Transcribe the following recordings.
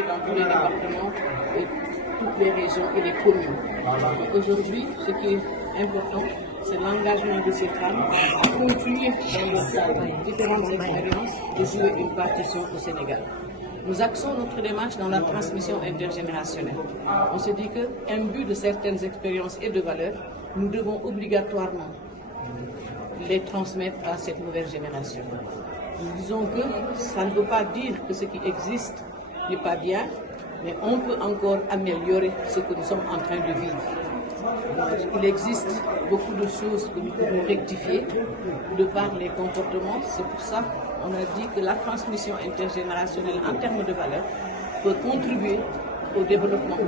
implantés dans tous les départements, et toutes les régions et les communes. Aujourd'hui, ce qui est important, c'est l'engagement de ces femmes à continuer dans leurs différentes expériences de jouer une partition au Sénégal. Nous axons notre démarche dans la transmission intergénérationnelle. On se dit qu'imbu de certaines expériences et de valeurs, nous devons obligatoirement les transmettre à cette nouvelle génération. Nous disons que ça ne veut pas dire que ce qui existe n'est pas bien, mais on peut encore améliorer ce que nous sommes en train de vivre. Il existe beaucoup de choses que nous pouvons rectifier de par les comportements. C'est pour ça qu'on a dit que la transmission intergénérationnelle en termes de valeurs peut contribuer au développement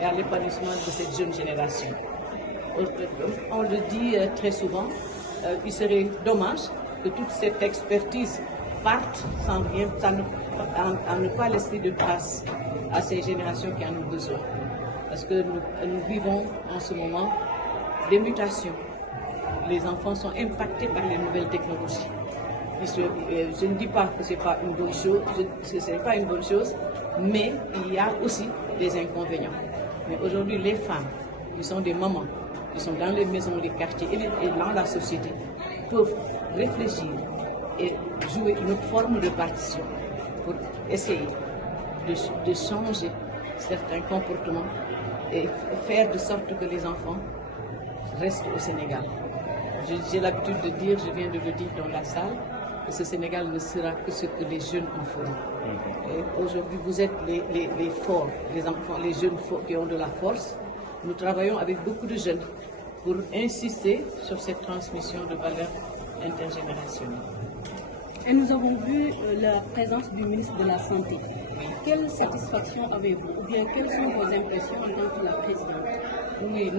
et à l'épanouissement de cette jeune génération. On le dit très souvent, il serait dommage que toute cette expertise parte sans rien, à ne pas laisser de traces à ces générations qui en ont besoin. Parce que nous vivons en ce moment des mutations. Les enfants sont impactés par les nouvelles technologies. Je ne dis pas que ce n'est pas une bonne chose, pas une bonne chose, mais il y a aussi des inconvénients. Mais aujourd'hui, les femmes qui sont des mamans, qui sont dans les maisons, les quartiers et dans la société, peuvent réfléchir et jouer une autre forme de partition pour essayer de changer certains comportements et faire de sorte que les enfants restent au Sénégal. J'ai l'habitude de dire, je viens de le dire dans la salle, que ce Sénégal ne sera que ce que les jeunes en feront. Et aujourd'hui, vous êtes les forts, les enfants, les jeunes forts qui ont de la force. Nous travaillons avec beaucoup de jeunes pour insister sur cette transmission de valeurs intergénérationnelles. Et nous avons vu la présence du ministre de la Santé. Quelle satisfaction avez-vous ou bien quelles sont vos impressions en tant que la présidente? Oui,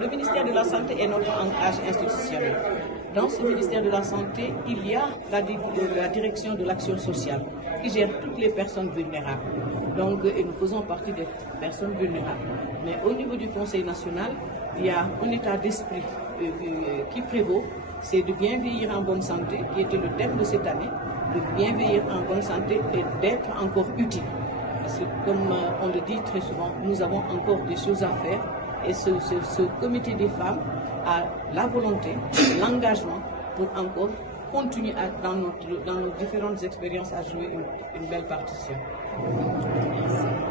le ministère de la Santé est notre ancrage institutionnel. Dans ce ministère de la Santé, il y a la direction de l'action sociale qui gère toutes les personnes vulnérables. Donc, et nous faisons partie des personnes vulnérables. Mais au niveau du Conseil national, il y a un état d'esprit qui prévaut, c'est de bien vieillir en bonne santé, qui était le thème de cette année, de bien vieillir en bonne santé et d'être encore utile. Parce que comme on le dit très souvent, nous avons encore des choses à faire et ce comité des femmes a la volonté, l'engagement pour encore continuer dans nos différentes expériences à jouer une belle partition.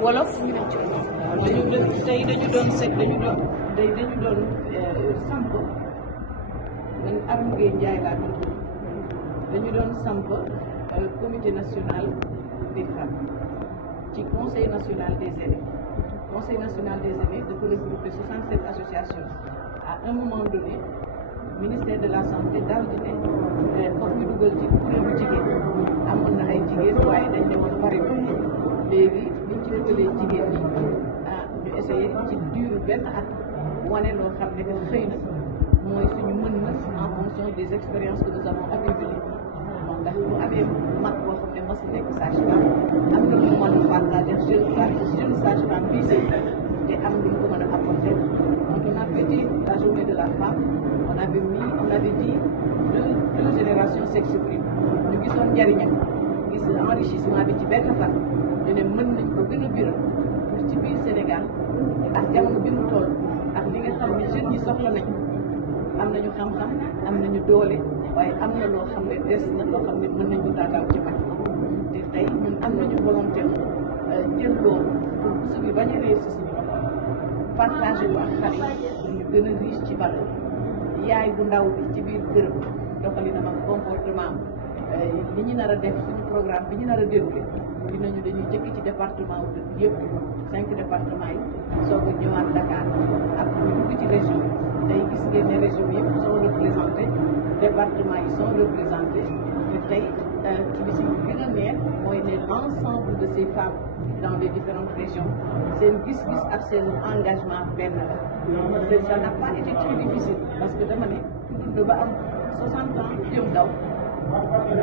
Wolof dañu doon samp man Arame Gueye Ndiaye laa tudd dañu doon samp comité national des femmes ci conseil national des aînés. Conseil national des aînés dafa regrouper 67 associations. À un moment donné ministère de la santé daal di ne foog ñu dugal ci kuréelu jigéen amoon na ay jigéen waaye dañ ne woon bariwul léegi biñ ci dugalee jigéen ñi ñu essayé ci diiru benn at wane loo xam ne xëy na mooy suñu mën-mën en fonction des expériences que nous avons accumulées. moom ndax bu amee mag boo xam ne mos nekk sage-femme am na lu mën a partager jeune sage-femme bii sëy te am lu ko mën a apporter. Donc on a fêté la journée de la femme, on avait dit deux générations s'expriment. Ñu gisoon njariñam gis enrichissement bi ci benn fan ñu ne mën nañ ko gën a biral pour ci biir Sénégal ak jamono bi mu toll ak li nga xam ne jeunes ñi soxla nañ am nañu xam-xam am nañu doole waaye am na loo xam ne des na loo xam ne mën nañ ko taataan ci mag te tey ñun am nañu volonté jël loolu pour bu subi bañ a réer si suñu loxo partagé ko ak xale yi ñu gën a riche ci valeur yaay bu ndaw bi ci biir këram doxalinam ak comportement li ñu nar a def suñu programme bi ñu nar a déroulé dañuy jëkk ci département wu yëpp 5 départements yi soog a ñëwaat Dakar ak ñu dugg ci région yi tey gis ngeen ne région yëpp sont représentés départements yi sont représentés te tey li si gën a neex mooy ne l'ensemble de ces femmes dans les différentes régions seen gis-gis ak seen engagement benn la ça n'a pas été très difficile parce que dama ne ku dund ba am 60 ans jëm daw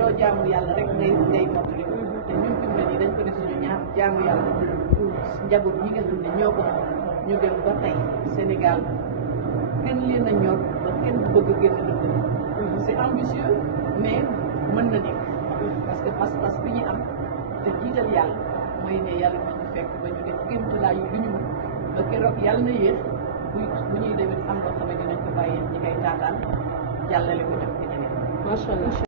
loo jaamu yàlla rek ngay mottali te ñun fi mu ne nii dañ ko def suñu ñaar jaamu yàlla pour njaboot ñi nga xam ne ñoo ko ñu dem ba tey Sénégal gën leen a ñor ba kenn bëgg a génn dëkk c'est ambitieux mais mën na nekk parce que pas-pas bi ñu am te jiital yàlla mooy ne yàlla fekk ba ñu def kéemtalaayu lu ñu mën ba keroog yàlla na yéex bu ñuy demit am loo xam ne dinañ ko bàyyi ñi koy taataan jàllale ko jox ko ñeneen. macha allah.